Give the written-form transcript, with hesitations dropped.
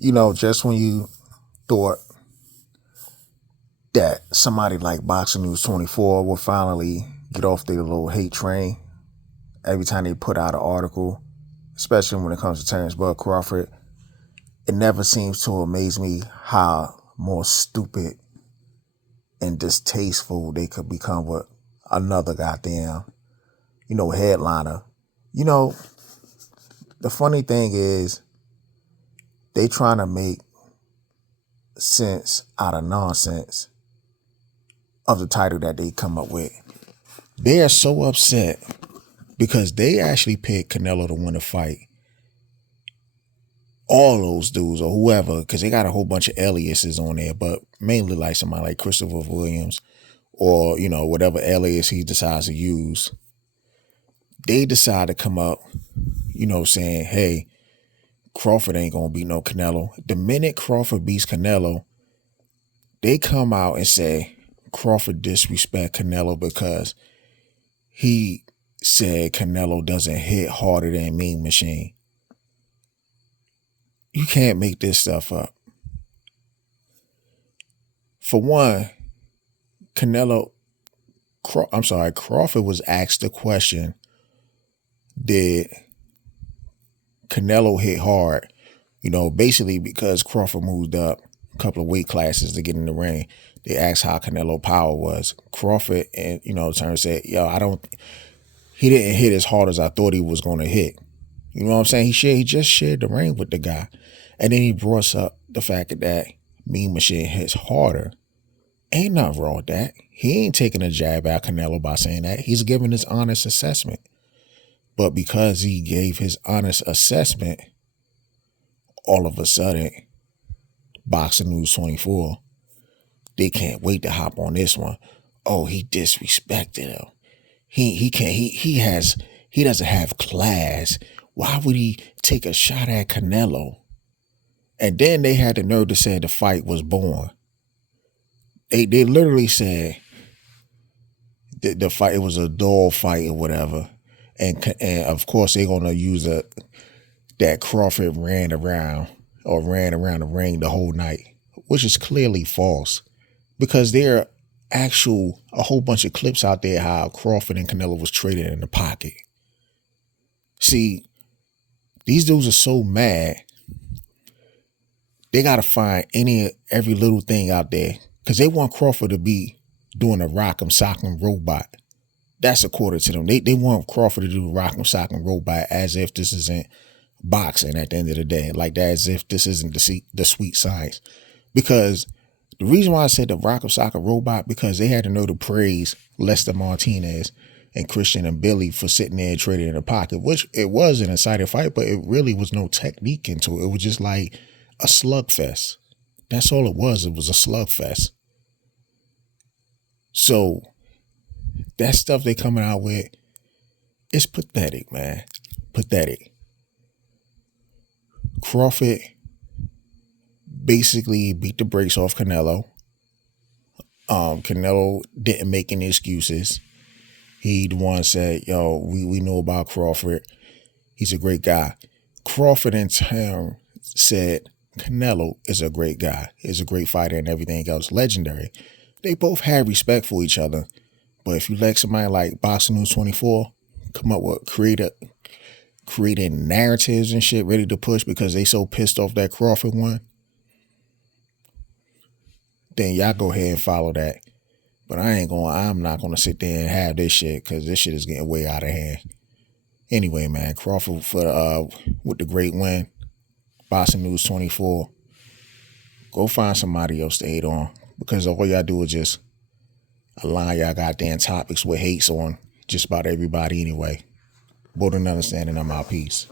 just when you thought that somebody like Boxing News 24 will finally get off their little hate train every time they put out an article, especially when it comes to Terrence Bud Crawford, it never seems to amaze me how more stupid and distasteful they could become with another goddamn, headliner. The funny thing is they trying to make sense out of nonsense of the title that they come up with. They are so upset because they actually picked Canelo to win the fight. All those dudes or whoever, because they got a whole bunch of aliases on there, but mainly like somebody like Christopher Williams or, whatever alias he decides to use. They decide to come up, saying, hey, Crawford ain't going to beat no Canelo. The minute Crawford beats Canelo, they come out and say Crawford disrespect Canelo because he said Canelo doesn't hit harder than Mean Machine. You can't make this stuff up. For one, Crawford was asked the question, did Canelo hit hard? Basically because Crawford moved up a couple of weight classes to get in the ring. They asked how Canelo power was. Crawford and, Turner said, he didn't hit as hard as I thought he was going to hit. You know what I'm saying? He just shared the ring with the guy. And then he brought up the fact that Mean Machine hits harder. Ain't nothing wrong with that. He ain't taking a jab at Canelo by saying that. He's giving his honest assessment. But because he gave his honest assessment, all of a sudden, Boxing News 24, they can't wait to hop on this one. Oh, he disrespected him. He doesn't have class. Why would he take a shot at Canelo? And then they had the nerve to say the fight was born. They literally said the fight, it was a dog fight or whatever. And of course they're gonna use that Crawford ran around the ring the whole night, which is clearly false. Because there are a whole bunch of clips out there how Crawford and Canelo was trading in the pocket. See, these dudes are so mad, they got to find every little thing out there because they want Crawford to be doing a rock'em sock'em robot. That's according to them. They want Crawford to do a rock'em sock'em robot as if this isn't boxing at the end of the day, like that, as if this isn't the sweet science. Because the reason why I said the rock'em sock'em robot, because they had to know to praise Lester Martinez and Christian and Billy for sitting there and trading in the pocket, which it was an exciting fight, but it really was no technique into it. It was just like a slugfest. That's all it was. It was a slugfest. So that stuff they coming out with, it's pathetic, man. Pathetic. Crawford basically beat the brakes off Canelo. Canelo didn't make any excuses. He the one said, we know about Crawford. He's a great guy. Crawford in turn said, Canelo is a great guy. He's a great fighter and everything else. Legendary. They both had respect for each other. But if you let somebody like Boxing News 24 come up with creating narratives and shit ready to push because they so pissed off that Crawford one, then y'all go ahead and follow that. But I'm not going to sit there and have this shit because this shit is getting way out of hand. Anyway, man, Crawford with the great win. Boxing News 24. Go find somebody else to hate on because all y'all do is just align y'all goddamn topics with hates on just about everybody anyway. Bold and understanding, I'm out. Peace.